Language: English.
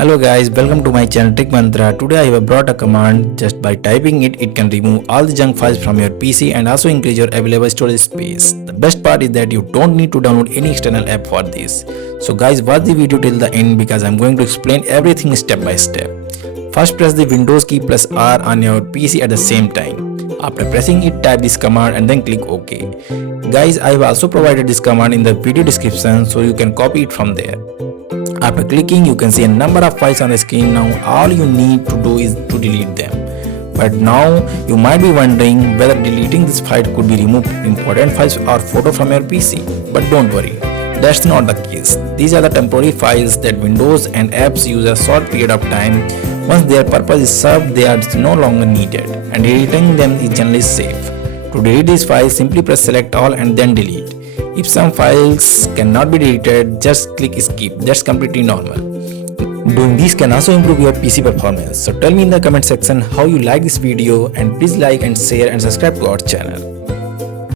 Hello guys, welcome to my channel TrikMantra. Today I have brought a command. Just by typing it can remove all the junk files from your PC and also increase your available storage space. The best part is that you don't need to download any external app for this. So guys, watch the video till the end because I'm going to explain everything step by step. First, press the Windows key plus R on your PC at the same time. After pressing it, type this command and then click OK. Guys, I have also provided this command in the video description so you can copy it from there. After clicking, you can see a number of files on the screen. Now all you need to do is to delete them. But now you might be wondering whether deleting this file could be removed important files or photo from your PC. But don't worry, that's not the case. These are the temporary files that Windows and apps use a short period of time. Once their purpose is served, they are no longer needed, and deleting them is generally safe. To delete these files, simply press select all and then delete. If some files cannot be deleted, just click skip. That's completely normal. Doing this can also improve your PC performance. So tell me in the comment section how you like this video, and please like and share and subscribe to our channel.